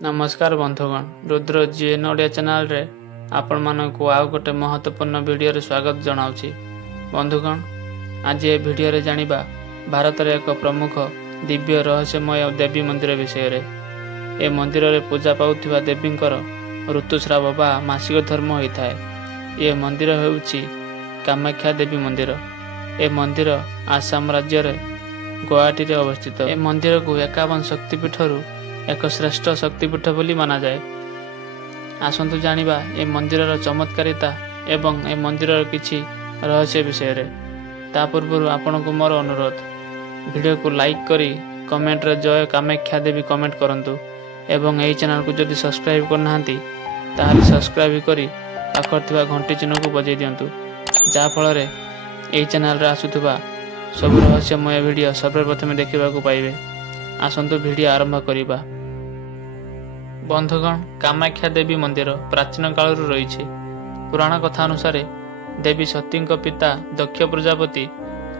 नमस्कार बंधुगण, Rudra GN Odia channel रे आपण मानकु आउ गोटे महत्वपूर्ण वीडियो रे स्वागत जनाउछि। बंधुगण, आज ए वीडियो रे जानिबा भारत रे एक प्रमुख दिव्य रहस्यमय देवी मंदिर विषय रे। ए मंदिर रे पूजा पाउथिबा देवींकर ऋतुस्राव बा मासिक धर्म होइथाय। ए मंदिर हेउछि कामाख्या देवी मंदिर। ए मंदिर आसाम राज्य रे गुवाहाटी रे अवस्थित। ए मंदिर को 51 शक्तिपीठरू एक श्रेष्ठ शक्तिपीठ बोली माना जाए। आसंतु जानिबा ए मंदिर चमत्कारिता एवं ए मंदिर किछि रहस्य विषय रे। ता पूर्व आपन को मोर अनुरोध, वीडियो को लाइक करी कमेंट रे जय कामाख्या देवी कमेंट करंतु एवं ए चैनल को जदि सब्सक्राइब करनाहांती ताहाले सब्सक्राइब करी पाखर थिबा घंटी चिन्ह को बजाई दियंतु, जा फल रे ए चैनल रे आसुथिबा सब रहस्यमय वीडियो सर्वप्रथम देखिबा को पाइबे। आसंतु वीडियो आरंभ करिबा। बंधुगण, कामाख्या देवी मंदिर प्राचीन काल रही। पुराण कथा अनुसार देवी सती पिता दक्ष प्रजापति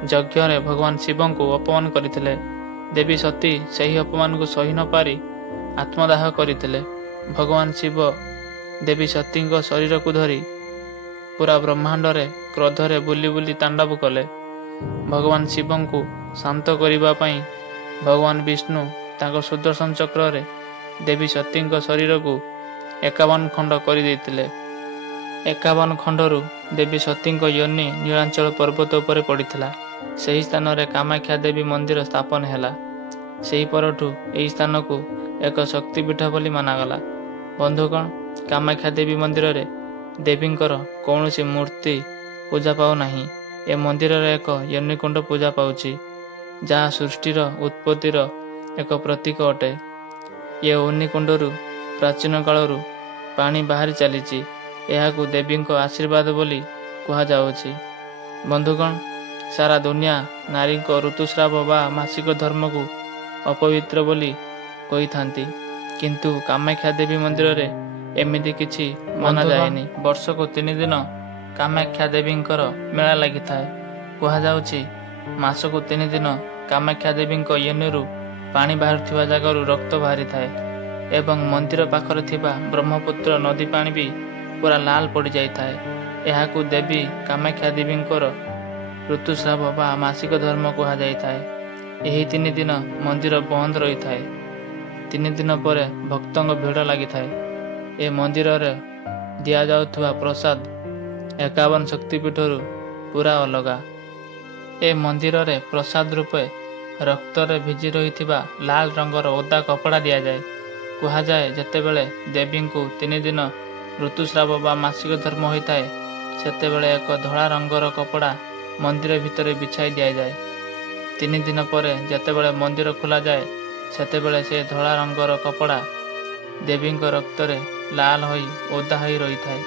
यज्ञ में भगवान शिव को अपमान करथिले। देवी सती सही अपमान को सही न पारी आत्मदाह करथिले। भगवान शिव देवी सती शरीर को धरी पूरा ब्रह्मांड रे क्रोध रे बुली बुली तांडव कले। भगवान शिव को शांत करने पाई भगवान विष्णु तांको सुदर्शन चक्र रे देवी सती शरीर को 51 खंड कर देइतिले। 51 खंडरू देवी सती योनि नीलांचल पर्वत उपरे पड़िथिला। सही स्थान रे कामाख्या देवी मंदिर स्थापन हैला। सही परठू एही स्थान को एक शक्तिपीठ बोली मानागला। बंधुगण, कामाख्या देवी मंदिर रे देवींकर कौनसी मूर्ति पूजा पाउ नाही। ए मंदिर रे एक योनिकुंड पूजा पाउछि, जहाँ सृष्टिर उत्पत्तिर एक प्रतीक अटे। ये अग्निकुंडरू प्राचीन कालरू पानी बाहरी चलीची। यहाकू देवी आशीर्वाद बोली कहा जाउछि। बंधुगण, सारा दुनिया नारी को ऋतुस्राव बा मासिक धर्म को अपवित्र बोली कही थांती, किंतु कामाख्या देवी मंदिर रे एमिति किछि माना जाएनी। वर्ष को 3 दिन कामाख्या देवींकर मेला लागि थाए। कहा जाउछि मास को 3 दिन कामाख्या देवींक योनिरू पानी बाहर जगार रक्त बाहरी थाए एवं मंदिर पाखर थिबा ब्रह्मपुत्र नदी पानी भी पूरा लाल पड़ जाई थाए। यहाकू देवी कामाख्या देवींकर ऋतुस्राव बा मासिक धर्म कहा जाई थाए। एही 3 दिन मंदिर बंद रही थाए। 3 दिन पर भक्तों भीड़ लगी थाए। ए मंदिर रे दिया जाउथुवा प्रसाद 51 शक्तिपीठरू पूरा अलगा। ए मंदिर रे प्रसाद रूपे रक्त रे भिजी रही लाल रंगर ओदा कपड़ा दि जाए। कहा जाए जेतेबेले देवी को 3 दिन ऋतुस्राव बा मासिक धर्म होता है, सेतेबेले एक धड़ा रंगर कपड़ा मंदिर भितर बिछाई दि जाए। 3 दिन पर जेतेबेले मंदिर खोला जाए, सेतेबेले से धड़ा रंगर कपड़ा देवी रक्त रे लाल होई ओदा होई रही थाए।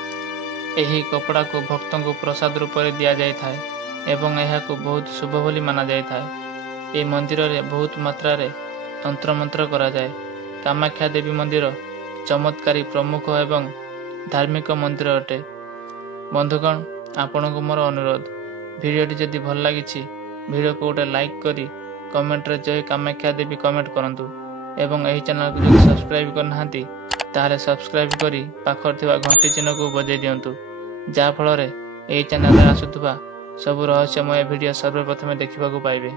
एही कपड़ा को भक्तों को प्रसाद रूप में दि जाए एवं यह बहुत शुभ बोली माना जाए थाए। ए मंदिर रे बहुत मात्रा रे तंत्र मंत्र करा जाए। कामाख्या देवी मंदिर चमत्कारी प्रमुख एवं धार्मिक मंदिर अटे। बंधुगण, आपण को मोर अनुरोध, वीडियोटी जदि भल लागिछि वीडियो को गोटे लाइक करी कमेंट रे जय कामाख्या देवी कमेंट करंतु एवं एही चैनल को जदि सब्सक्राइब करनाहांती ताहाले सब्सक्राइब करी पाखर थिबा घंटी चिन्ह को बजाई दियंतु, जा फल रे एही चैनल रे आसुथुबा सब रहस्यमय वीडियो सर्वप्रथम देखिबा को पाइबे।